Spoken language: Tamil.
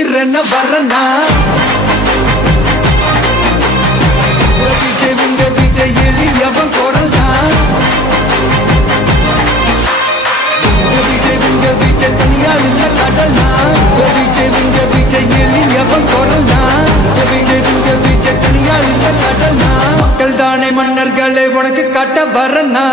உயிரென்ன வரனா விஜய் உங்க விஜய் எளியவன் குரல் தான் விஜய் உங்க விஜய் தனியால் இல்ல கடல் தான் விஜய் உங்க விஜய் எளியவன் குரல் தான் விஜய் உங்க விஜய் தனியால் இல்ல கடல் தான் மக்கள் தானே மன்னர்களை உனக்கு காட்ட வரனா